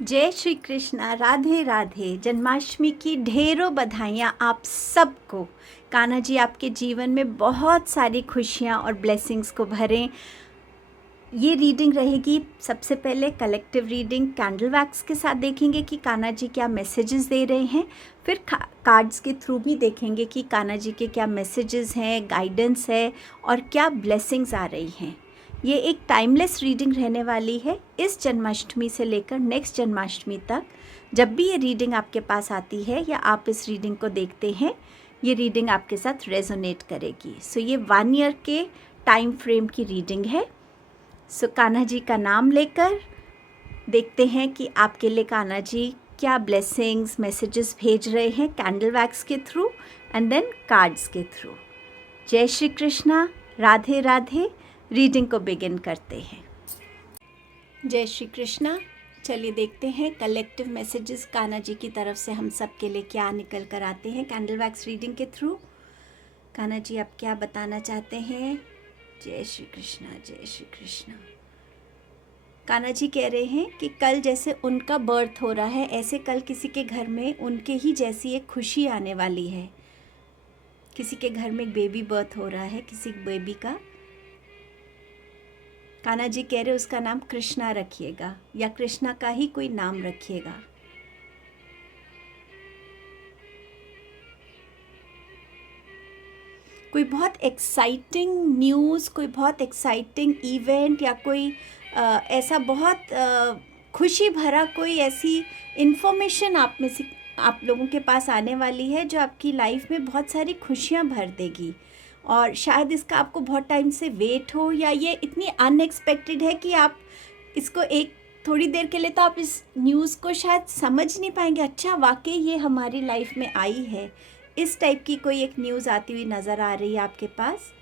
जय श्री कृष्णा। राधे राधे। जन्माष्टमी की ढेरों बधाइयाँ आप सबको। कान्हा जी आपके जीवन में बहुत सारी खुशियाँ और ब्लेसिंग्स को भरें। ये रीडिंग रहेगी सबसे पहले कलेक्टिव रीडिंग कैंडल वैक्स के साथ देखेंगे कि कान्हा जी क्या मैसेजेस दे रहे हैं। फिर कार्ड्स के थ्रू भी देखेंगे कि कान्हा जी के क्या मैसेजेस हैं, गाइडेंस है और क्या ब्लेसिंग्स आ रही हैं। ये एक टाइमलेस रीडिंग रहने वाली है इस जन्माष्टमी से लेकर नेक्स्ट जन्माष्टमी तक। जब भी ये रीडिंग आपके पास आती है या आप इस रीडिंग को देखते हैं, ये रीडिंग आपके साथ रेजोनेट करेगी। सो ये 1 ईयर के टाइम फ्रेम की रीडिंग है। सो कान्हा जी का नाम लेकर देखते हैं कि आपके लिए कान्हा जी क्या ब्लेसिंग्स मैसेजेस भेज रहे हैं कैंडल वैक्स के थ्रू एंड देन कार्ड्स के थ्रू। जय श्री कृष्णा। राधे राधे। रीडिंग को बिगिन करते हैं। जय श्री कृष्णा। चलिए देखते हैं कलेक्टिव मैसेजेस कान्हा जी की तरफ से हम सब के लिए क्या निकल कर आते हैं कैंडल वैक्स रीडिंग के थ्रू। कान्हा जी आप क्या बताना चाहते हैं? जय श्री कृष्णा। जय श्री कृष्णा। कान्हा जी कह रहे हैं कि कल जैसे उनका बर्थ हो रहा है, ऐसे कल किसी के घर में उनके ही जैसी एक खुशी आने वाली है। किसी के घर में एक बेबी बर्थ हो रहा है, किसी बेबी का। कान्हा जी कह रहे उसका नाम कृष्णा रखिएगा या कृष्णा का ही कोई नाम रखिएगा। कोई बहुत एक्साइटिंग न्यूज़, कोई बहुत एक्साइटिंग इवेंट या कोई ऐसा बहुत खुशी भरा कोई ऐसी इन्फॉर्मेशन आप में से आप लोगों के पास आने वाली है जो आपकी लाइफ में बहुत सारी खुशियाँ भर देगी। और शायद इसका आपको बहुत टाइम से वेट हो या ये इतनी अनएक्सपेक्टेड है कि आप इसको एक थोड़ी देर के लिए तो आप इस न्यूज़ को शायद समझ नहीं पाएंगे। अच्छा, वाकई ये हमारी लाइफ में आई है। इस टाइप की कोई एक न्यूज़ आती हुई नज़र आ रही है आपके पास।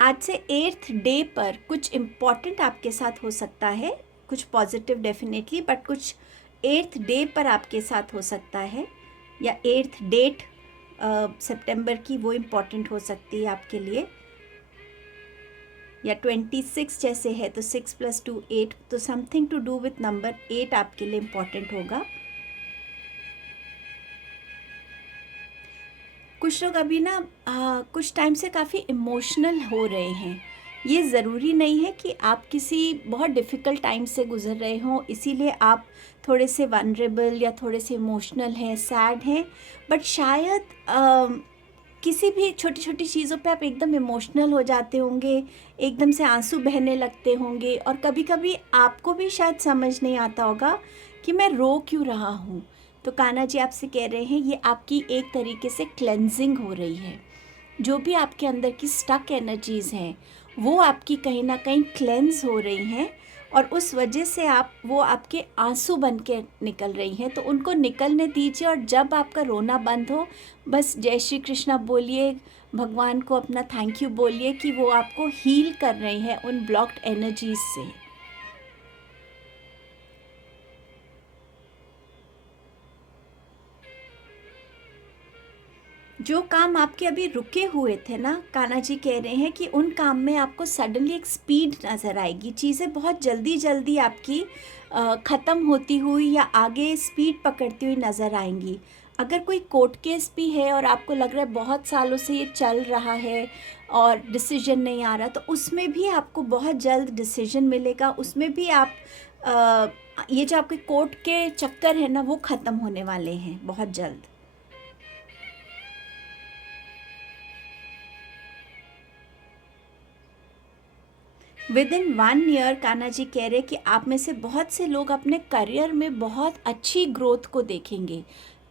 आज से 8th डे पर कुछ इम्पॉर्टेंट आपके साथ हो सकता है, कुछ पॉजिटिव डेफिनेटली, बट कुछ 8th डे पर आपके साथ हो सकता है या 8th डेट सितंबर की वो इम्पॉर्टेंट हो सकती है आपके लिए। या 26 जैसे है तो 6 + 2 8, तो something to do with number 8 आपके लिए इम्पॉर्टेंट होगा। कुछ लोग अभी ना कुछ टाइम से काफ़ी इमोशनल हो रहे हैं। ये ज़रूरी नहीं है कि आप किसी बहुत डिफ़िकल्ट टाइम से गुज़र रहे हों, इसीलिए आप थोड़े से वनरेबल या थोड़े से इमोशनल हैं, सैड हैं। बट शायद किसी भी छोटी छोटी चीज़ों पे आप एकदम इमोशनल हो जाते होंगे, एकदम से आंसू बहने लगते होंगे और कभी कभी आपको भी शायद समझ नहीं आता होगा कि मैं रो क्यों रहा हूँ। तो कान्हा जी आपसे कह रहे हैं ये आपकी एक तरीके से क्लेंजिंग हो रही है। जो भी आपके अंदर की स्टक एनर्जीज़ हैं वो आपकी कहीं ना कहीं क्लेंज हो रही हैं और उस वजह से आप वो आपके आंसू बन के निकल रही हैं। तो उनको निकलने दीजिए और जब आपका रोना बंद हो, बस जय श्री कृष्णा बोलिए, भगवान को अपना थैंक यू बोलिए कि वो आपको हील कर रहे हैं उन ब्लॉक्ड एनर्जीज से। जो काम आपके अभी रुके हुए थे ना, कान्हा जी कह रहे हैं कि उन काम में आपको सडनली एक स्पीड नज़र आएगी। चीज़ें बहुत जल्दी जल्दी आपकी ख़त्म होती हुई या आगे स्पीड पकड़ती हुई नज़र आएंगी। अगर कोई कोर्ट केस भी है और आपको लग रहा है बहुत सालों से ये चल रहा है और डिसीजन नहीं आ रहा, तो उसमें भी आपको बहुत जल्द डिसीजन मिलेगा। उसमें भी आप ये जो आपके कोर्ट के चक्कर है ना, वो ख़त्म होने वाले हैं बहुत जल्द। With in 1 year Kanha ji कह रहे कि आप में से बहुत से लोग अपने करियर में बहुत अच्छी ग्रोथ को देखेंगे।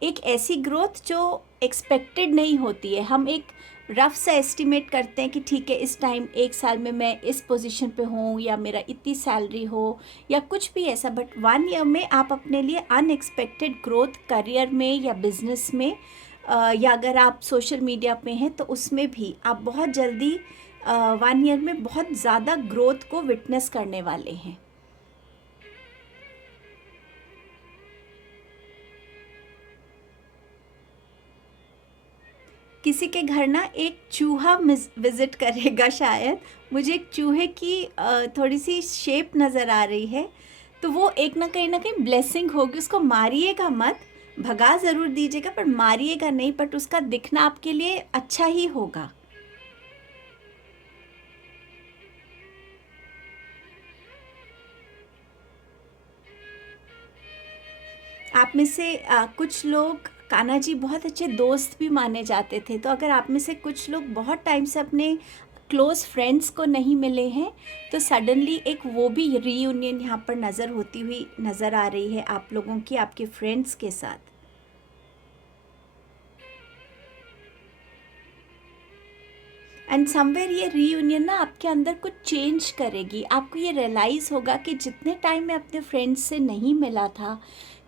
एक ऐसी ग्रोथ जो एक्सपेक्टेड नहीं होती है। हम एक रफ सा एस्टिमेट करते हैं कि ठीक है इस टाइम 1 साल में मैं इस पोजीशन पे हूँ या मेरा इतनी सैलरी हो या कुछ भी ऐसा, बट 1 ईयर में आप अपने लिए अनएक्सपेक्टेड ग्रोथ करियर में या बिजनेस में या अगर आप सोशल मीडिया पे हैं तो उसमें भी आप बहुत जल्दी 1 ईयर में बहुत ज़्यादा ग्रोथ को विटनेस करने वाले हैं। किसी के घर ना एक चूहा विज़िट करेगा शायद। मुझे एक चूहे की थोड़ी सी शेप नज़र आ रही है, तो वो एक ना कहीं ब्लेसिंग होगी। उसको मारिएगा मत, भगा ज़रूर दीजिएगा, पर मारिएगा नहीं, बट उसका दिखना आपके लिए अच्छा ही होगा। आप में से कुछ लोग कान्हा जी बहुत अच्छे दोस्त भी माने जाते थे, तो अगर आप में से कुछ लोग बहुत टाइम से अपने क्लोज़ फ्रेंड्स को नहीं मिले हैं, तो सडनली एक वो भी रीयूनियन यहाँ पर नज़र होती हुई नज़र आ रही है आप लोगों की, आपके फ्रेंड्स के साथ। एंड समवेयर ये रीयूनियन ना आपके अंदर कुछ चेंज करेगी। आपको ये रियलाइज़ होगा कि जितने टाइम मैं अपने फ्रेंड्स से नहीं मिला था,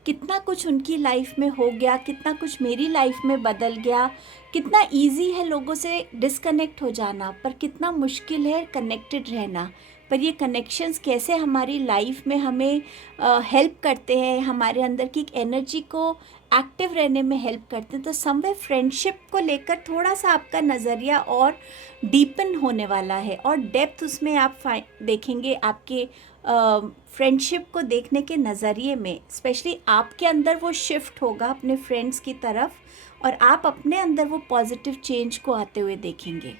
कितना कुछ उनकी लाइफ में हो गया, कितना कुछ मेरी लाइफ में बदल गया। कितना इजी है लोगों से डिस्कनेक्ट हो जाना, पर कितना मुश्किल है कनेक्टेड रहना। पर ये कनेक्शंस कैसे हमारी लाइफ में हमें हेल्प करते हैं, हमारे अंदर की एक एनर्जी को एक्टिव रहने में हेल्प करते हैं। तो समवे फ्रेंडशिप को लेकर थोड़ा सा आपका नज़रिया और डीपन होने वाला है, और डेप्थ उसमें आप देखेंगे आपके फ्रेंडशिप को देखने के नज़रिए में। स्पेशली आपके अंदर वो शिफ्ट होगा अपने फ्रेंड्स की तरफ, और आप अपने अंदर वो पॉजिटिव चेंज को आते हुए देखेंगे।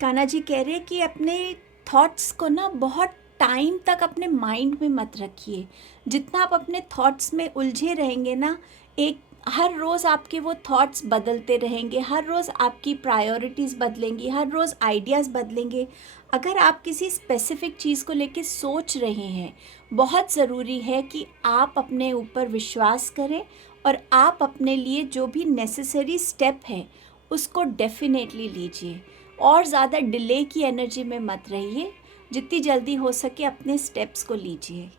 कान्हा जी कह रहे हैं कि अपने थॉट्स को ना बहुत टाइम तक अपने माइंड में मत रखिए। जितना आप अपने थॉट्स में उलझे रहेंगे ना, एक हर रोज़ आपके वो थॉट्स बदलते रहेंगे, हर रोज़ आपकी प्रायोरिटीज़ बदलेंगी, हर रोज़ आइडियाज़ बदलेंगे। अगर आप किसी स्पेसिफिक चीज़ को लेके सोच रहे हैं, बहुत ज़रूरी है कि आप अपने ऊपर विश्वास करें, और आप अपने लिए जो भी नेसेसरी स्टेप है उसको डेफिनेटली लीजिए। और ज़्यादा डिले की एनर्जी में मत रहिए, जितनी जल्दी हो सके अपने स्टेप्स को लीजिए।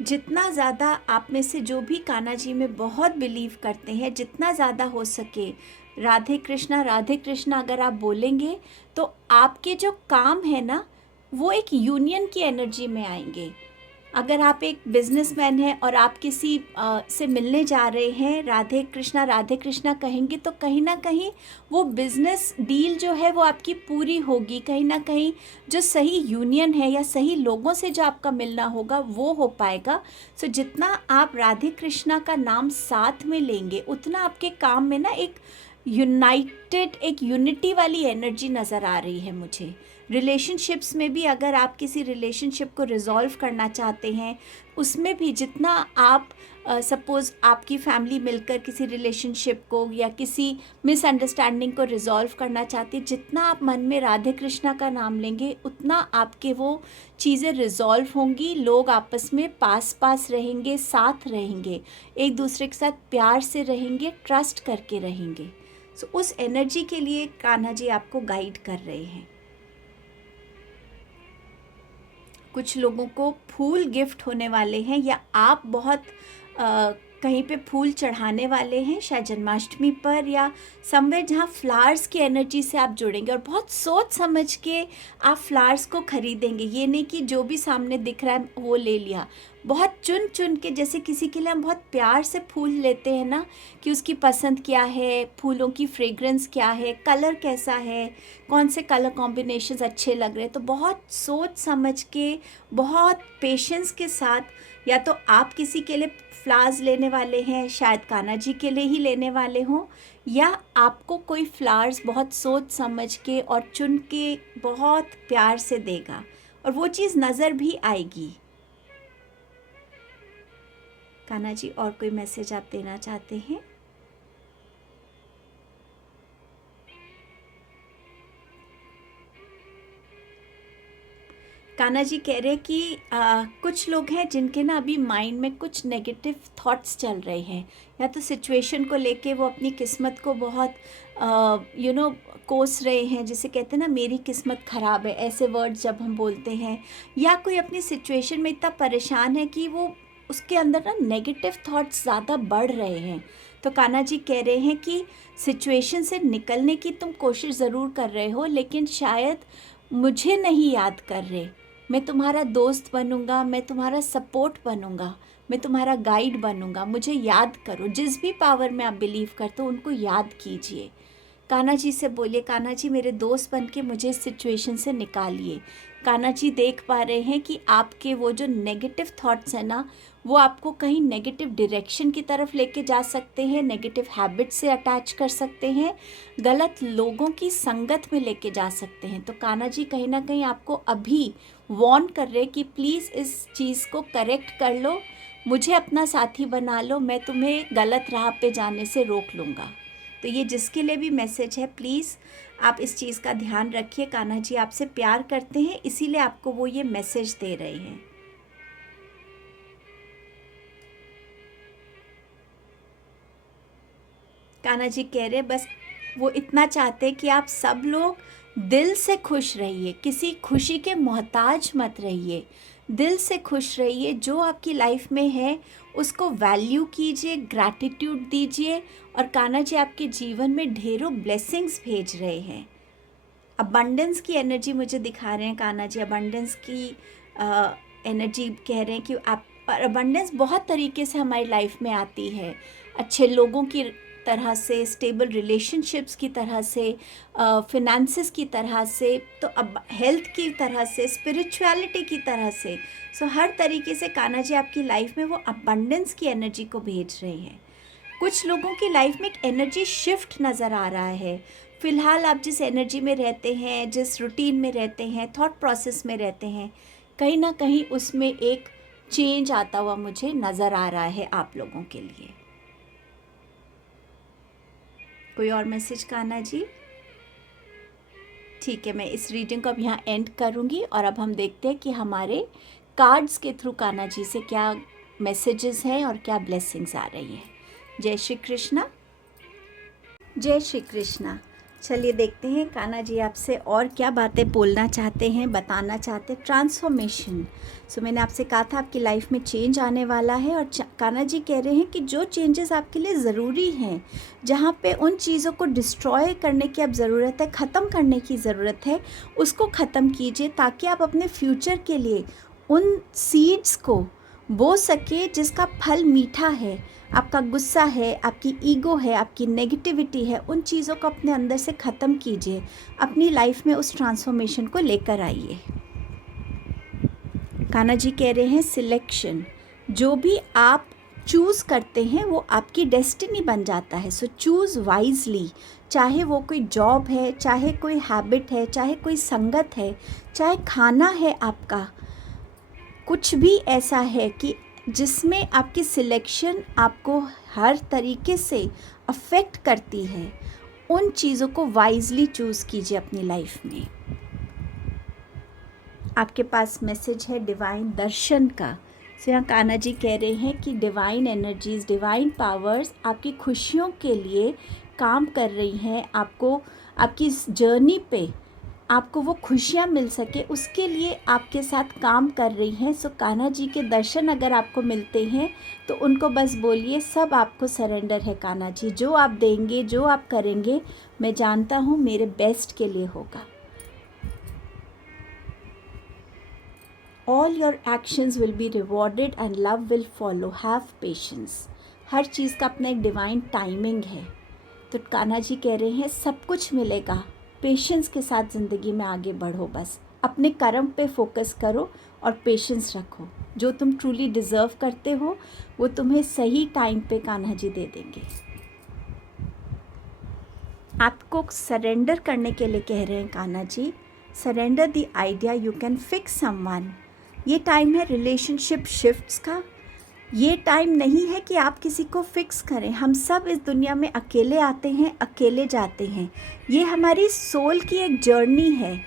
जितना ज़्यादा आप में से जो भी कान्हा जी में बहुत बिलीव करते हैं, जितना ज़्यादा हो सके राधे कृष्णा अगर आप बोलेंगे, तो आपके जो काम है ना, वो एक यूनियन की एनर्जी में आएंगे। अगर आप एक बिजनेसमैन हैं और आप किसी से मिलने जा रहे हैं, राधे कृष्णा कहेंगे, तो कहीं ना कहीं वो बिज़नेस डील जो है वो आपकी पूरी होगी। कहीं ना कहीं जो सही यूनियन है या सही लोगों से जो आपका मिलना होगा वो हो पाएगा। सो जितना आप राधे कृष्णा का नाम साथ में लेंगे, उतना आपके काम में ना एक यूनाइटेड, एक यूनिटी वाली एनर्जी नज़र आ रही है मुझे। रिलेशनशिप्स में भी अगर आप किसी रिलेशनशिप को रिजॉल्व करना चाहते हैं, उसमें भी जितना आप सपोज़ आपकी फैमिली मिलकर किसी रिलेशनशिप को या किसी मिसअंडरस्टैंडिंग को रिजॉल्व करना चाहती है, जितना आप मन में राधे कृष्णा का नाम लेंगे, उतना आपके वो चीज़ें रिजॉल्व होंगी। लोग आपस में पास पास रहेंगे, साथ रहेंगे, एक दूसरे के साथ प्यार से रहेंगे, ट्रस्ट करके रहेंगे। सो उस एनर्जी के लिए कान्हा जी आपको गाइड कर रहे हैं। कुछ लोगों को फूल गिफ्ट होने वाले हैं, या आप बहुत कहीं पे फूल चढ़ाने वाले हैं, शायद जन्माष्टमी पर या समवेयर जहाँ फ्लावर्स की एनर्जी से आप जुड़ेंगे, और बहुत सोच समझ के आप फ्लावर्स को ख़रीदेंगे। ये नहीं कि जो भी सामने दिख रहा है वो ले लिया, बहुत चुन चुन के। जैसे किसी के लिए हम बहुत प्यार से फूल लेते हैं ना, कि उसकी पसंद क्या है, फूलों की फ्रेग्रेंस क्या है, कलर कैसा है, कौन से कलर कॉम्बिनेशंस अच्छे लग रहे हैं, तो बहुत सोच समझ के, बहुत पेशेंस के साथ, या तो आप किसी के लिए फ्लावर्स लेने वाले हैं, शायद कान्हा जी के लिए ही लेने वाले हों, या आपको कोई फ्लावर्स बहुत सोच समझ के और चुन के बहुत प्यार से देगा, और वो चीज़ नज़र भी आएगी। कान्हा जी और कोई मैसेज आप देना चाहते हैं? कान्हा जी कह रहे हैं कि कुछ लोग हैं जिनके ना अभी माइंड में कुछ नेगेटिव थॉट्स चल रहे हैं, या तो सिचुएशन को लेके वो अपनी किस्मत को बहुत कोस रहे हैं, जिसे कहते हैं ना मेरी किस्मत ख़राब है, ऐसे वर्ड्स जब हम बोलते हैं, या कोई अपनी सिचुएशन में इतना परेशान है कि वो उसके अंदर ना नेगेटिव थॉट्स ज़्यादा बढ़ रहे हैं। तो कान्हा जी कह रहे हैं कि सिचुएशन से निकलने की तुम कोशिश ज़रूर कर रहे हो, लेकिन शायद मुझे नहीं याद कर रहे, मैं तुम्हारा दोस्त बनूंगा, मैं तुम्हारा सपोर्ट बनूंगा, मैं तुम्हारा गाइड बनूंगा, मुझे याद करो। जिस भी पावर में आप बिलीव करते हो उनको याद कीजिए। कान्हा जी से बोलिए, कान्हा जी मेरे दोस्त बन के मुझे इस सिचुएशन से निकालिए। कान्हा जी देख पा रहे हैं कि आपके वो जो नेगेटिव थॉट्स हैं ना, वो आपको कहीं नेगेटिव डायरेक्शन की तरफ लेके जा सकते हैं, नेगेटिव हैबिट से अटैच कर सकते हैं, गलत लोगों की संगत में लेके जा सकते हैं। तो कान्हा जी कहीं ना कहीं आपको अभी वॉर्न कर रहे हैं कि प्लीज़ इस चीज़ को करेक्ट कर लो, मुझे अपना साथी बना लो, मैं तुम्हें गलत राह पे जाने से रोक लूँगा। तो ये जिसके लिए भी मैसेज है, प्लीज़ आप इस चीज़ का ध्यान रखिए। कान्हा जी आपसे प्यार करते हैं, इसीलिए आपको वो ये मैसेज दे रहे हैं। कान्हा जी कह रहे हैं बस वो इतना चाहते हैं कि आप सब लोग दिल से खुश रहिए, किसी खुशी के मोहताज मत रहिए, दिल से खुश रहिए। जो आपकी लाइफ में है उसको वैल्यू कीजिए, ग्रैटिट्यूड दीजिए। और कान्हा जी आपके जीवन में ढेरों ब्लेसिंग्स भेज रहे हैं। अबंडेंस की एनर्जी मुझे दिखा रहे हैं कान्हा जी, अबंडेंस की एनर्जी कह रहे हैं कि आप अबंडेंस बहुत तरीके से हमारी लाइफ में आती है, अच्छे लोगों की तरह से, स्टेबल रिलेशनशिप्स की तरह से, फिनेंसेस की तरह से, तो अब हेल्थ की तरह से, स्पिरिचुअलिटी की तरह से। सो हर तरीके से कान्हा जी आपकी लाइफ में वो अबंडेंस की एनर्जी को भेज रहे हैं। कुछ लोगों की लाइफ में एक एनर्जी शिफ्ट नज़र आ रहा है। फ़िलहाल आप जिस एनर्जी में रहते हैं, जिस रूटीन में रहते हैं, थॉट प्रोसेस में रहते हैं, कहीं ना कहीं उसमें एक चेंज आता हुआ मुझे नज़र आ रहा है आप लोगों के लिए। कोई और मैसेज कान्हा जी? ठीक है, मैं इस रीडिंग को अब यहाँ एंड करूँगी और अब हम देखते हैं कि हमारे कार्ड्स के थ्रू कान्हा जी से क्या मैसेजेस हैं और क्या ब्लेसिंग्स आ रही हैं। जय श्री कृष्णा, जय श्री कृष्णा। चलिए देखते हैं कान्हा जी आपसे और क्या बातें बोलना चाहते हैं, बताना चाहते हैं। ट्रांसफॉर्मेशन। सो मैंने आपसे कहा था आपकी लाइफ में चेंज आने वाला है, और कान्हा जी कह रहे हैं कि जो चेंजेस आपके लिए ज़रूरी हैं, जहाँ पे उन चीज़ों को डिस्ट्रॉय करने की अब ज़रूरत है, ख़त्म करने की ज़रूरत है, उसको ख़त्म कीजिए ताकि आप अपने फ्यूचर के लिए उन सीड्स को बो सके जिसका फल मीठा है। आपका गुस्सा है, आपकी ईगो है, आपकी नेगेटिविटी है, उन चीज़ों को अपने अंदर से ख़त्म कीजिए, अपनी लाइफ में उस ट्रांसफॉर्मेशन को लेकर आइए। कान्हा जी कह रहे हैं सिलेक्शन, जो भी आप चूज़ करते हैं वो आपकी डेस्टिनी बन जाता है। सो चूज़ वाइजली, चाहे वो कोई जॉब है, चाहे कोई हैबिट है, चाहे कोई संगत है, चाहे खाना है आपका, कुछ भी ऐसा है कि जिसमें आपकी सिलेक्शन आपको हर तरीके से अफेक्ट करती है, उन चीज़ों को वाइजली चूज़ कीजिए अपनी लाइफ में। आपके पास मैसेज है डिवाइन दर्शन का। सो यहाँ कान्हा जी कह रहे हैं कि डिवाइन एनर्जीज, डिवाइन पावर्स आपकी खुशियों के लिए काम कर रही हैं, आपको आपकी इस जर्नी पे आपको वो खुशियाँ मिल सके उसके लिए आपके साथ काम कर रही हैं। सो कान्हा जी के दर्शन अगर आपको मिलते हैं तो उनको बस बोलिए सब आपको सरेंडर है कान्हा जी, जो आप देंगे, जो आप करेंगे, मैं जानता हूँ मेरे बेस्ट के लिए होगा। All your actions will be rewarded and love will follow. Have patience. हर चीज़ का अपना एक डिवाइन टाइमिंग है। तो कान्हा जी कह रहे हैं सब कुछ मिलेगा, पेशेंस के साथ ज़िंदगी में आगे बढ़ो, बस अपने कर्म पे फोकस करो और पेशेंस रखो। जो तुम ट्रूली डिज़र्व करते हो वो तुम्हें सही टाइम पे कान्हा जी दे देंगे। आपको सरेंडर करने के लिए कह रहे हैं Kanha ji, surrender the idea you can fix someone. ये टाइम है रिलेशनशिप शिफ्ट्स का। ये टाइम नहीं है कि आप किसी को फिक्स करें। हम सब इस दुनिया में अकेले आते हैं, अकेले जाते हैं। ये हमारी सोल की एक जर्नी है,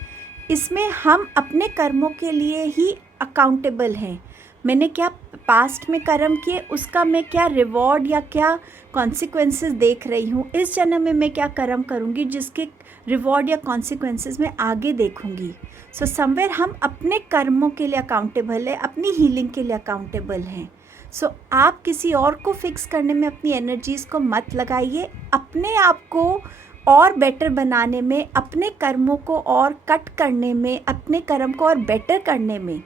इसमें हम अपने कर्मों के लिए ही अकाउंटेबल हैं। मैंने क्या पास्ट में कर्म किए, उसका मैं क्या रिवॉर्ड या क्या कॉन्सिक्वेंसेस देख रही हूँ, इस जन्म में मैं क्या कर्म करूँगी जिसके रिवॉर्ड या कॉन्सिक्वेंसेस मैं आगे देखूँगी। सो समवेयर हम अपने कर्मों के लिए अकाउंटेबल है, अपनी हीलिंग के लिए अकाउंटेबल हैं। सो आप किसी और को फिक्स करने में अपनी एनर्जीज़ को मत लगाइए, अपने आप को और बेटर बनाने में, अपने कर्मों को और कट करने में, अपने कर्म को और बेटर करने में,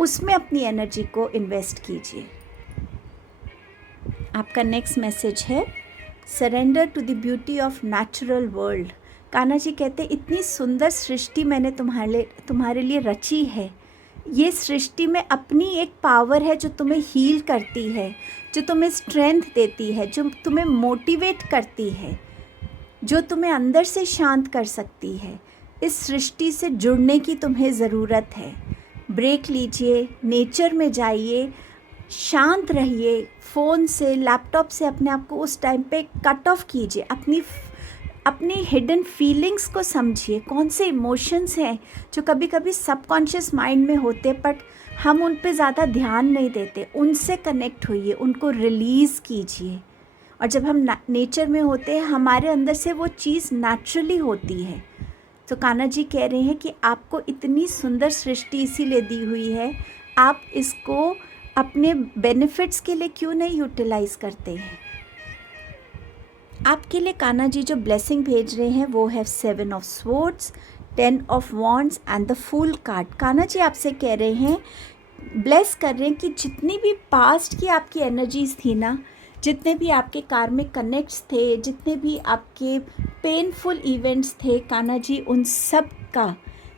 उसमें अपनी एनर्जी को इन्वेस्ट कीजिए। आपका नेक्स्ट मैसेज है surrender to the beauty of natural world. Kanha ji कहते इतनी सुंदर सृष्टि मैंने तुम्हारे लिए रची है। ये सृष्टि में अपनी एक पावर है जो तुम्हें हील करती है, जो तुम्हें स्ट्रेंथ देती है, जो तुम्हें मोटिवेट करती है, जो तुम्हें अंदर से शांत कर सकती है। इस सृष्टि से जुड़ने की तुम्हें ज़रूरत है। ब्रेक लीजिए, नेचर में जाइए, शांत रहिए, फ़ोन से, लैपटॉप से अपने आप को उस टाइम पे कट ऑफ कीजिए। अपनी हिडन फीलिंग्स को समझिए, कौन से इमोशंस हैं जो कभी कभी सबकॉन्शियस माइंड में होते बट हम उन पे ज़्यादा ध्यान नहीं देते। उनसे कनेक्ट होइए, उनको रिलीज़ कीजिए। और जब हम नेचर में होते हैं, हमारे अंदर से वो चीज़ नेचुरली होती है। तो कान्हा जी कह रहे हैं कि आपको इतनी सुंदर सृष्टि इसीलिए दी हुई है, आप इसको अपने बेनिफिट्स के लिए क्यों नहीं यूटिलाइज़ करते हैं। आपके लिए कान्हा जी जो ब्लेसिंग भेज रहे हैं वो है 7 of swords, 10 of wands and the fool card. Kanha ji आपसे कह रहे हैं, ब्लेस कर रहे हैं कि जितनी भी पास्ट की आपकी एनर्जीज थी ना, जितने भी आपके कार्मिक कनेक्ट्स थे, जितने भी आपके पेनफुल इवेंट्स थे, कान्हा जी उन सब का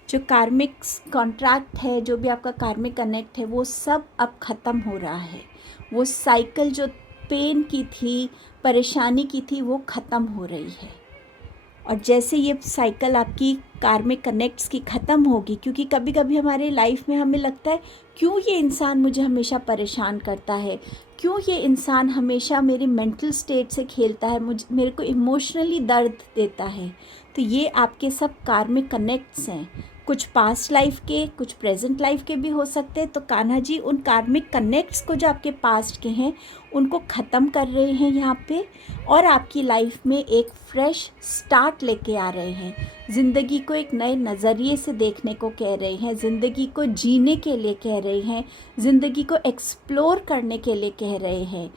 जो कार्मिक कॉन्ट्रैक्ट है, जो भी आपका कार्मिक कनेक्ट है, वो सब अब ख़त्म हो रहा है। वो साइकिल जो पेन की थी, परेशानी की थी, वो ख़त्म हो रही है। और जैसे ये साइकिल आपकी कार्मिक कनेक्ट्स की ख़त्म होगी, क्योंकि कभी कभी हमारे लाइफ में हमें लगता है क्यों ये इंसान मुझे हमेशा परेशान करता है, क्यों ये इंसान हमेशा मेरी मेंटल स्टेट से खेलता है, मेरे को इमोशनली दर्द देता है। तो ये आपके सब कार्मिक कनेक्ट्स हैं, कुछ पास्ट लाइफ के, कुछ प्रेजेंट लाइफ के भी हो सकते हैं। तो कान्हा जी उन कार्मिक कनेक्ट्स को जो आपके पास्ट के हैं उनको ख़त्म कर रहे हैं यहाँ पे, और आपकी लाइफ में एक फ्रेश स्टार्ट लेके आ रहे हैं। ज़िंदगी को एक नए नज़रिए से देखने को कह रहे हैं, ज़िंदगी को जीने के लिए कह रहे हैं, ज़िंदगी को एक्सप्लोर करने के लिए कह रहे हैं।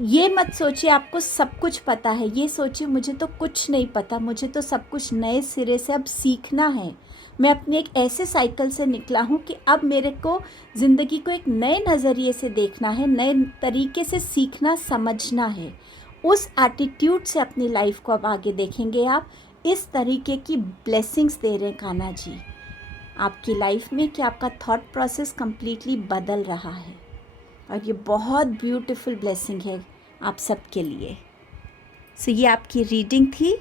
ये मत सोचिए आपको सब कुछ पता है, ये सोचिए मुझे तो कुछ नहीं पता, मुझे तो सब कुछ नए सिरे से अब सीखना है। मैं अपनी एक ऐसे साइकिल से निकला हूँ कि अब मेरे को ज़िंदगी को एक नए नज़रिए से देखना है, नए तरीके से सीखना समझना है। उस एटीट्यूड से अपनी लाइफ को अब आगे देखेंगे आप। इस तरीके की ब्लेसिंग्स दे रहे हैं कान्हा जी आपकी लाइफ में कि आपका थॉट प्रोसेस कम्प्लीटली बदल रहा है, और ये बहुत ब्यूटीफुल ब्लेसिंग है आप सबके लिए। सो ये आपकी रीडिंग थी।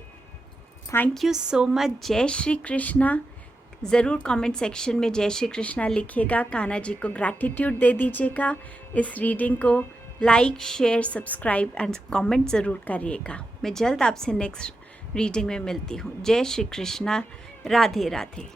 Thank you so much. जय श्री कृष्णा। ज़रूर कमेंट सेक्शन में जय श्री कृष्णा लिखिएगा, कान्हा जी को ग्रैटिट्यूड दे दीजिएगा। इस रीडिंग को like, share, subscribe and comment ज़रूर करिएगा। मैं जल्द आपसे नेक्स्ट रीडिंग में मिलती हूँ। जय श्री कृष्णा। राधे राधे।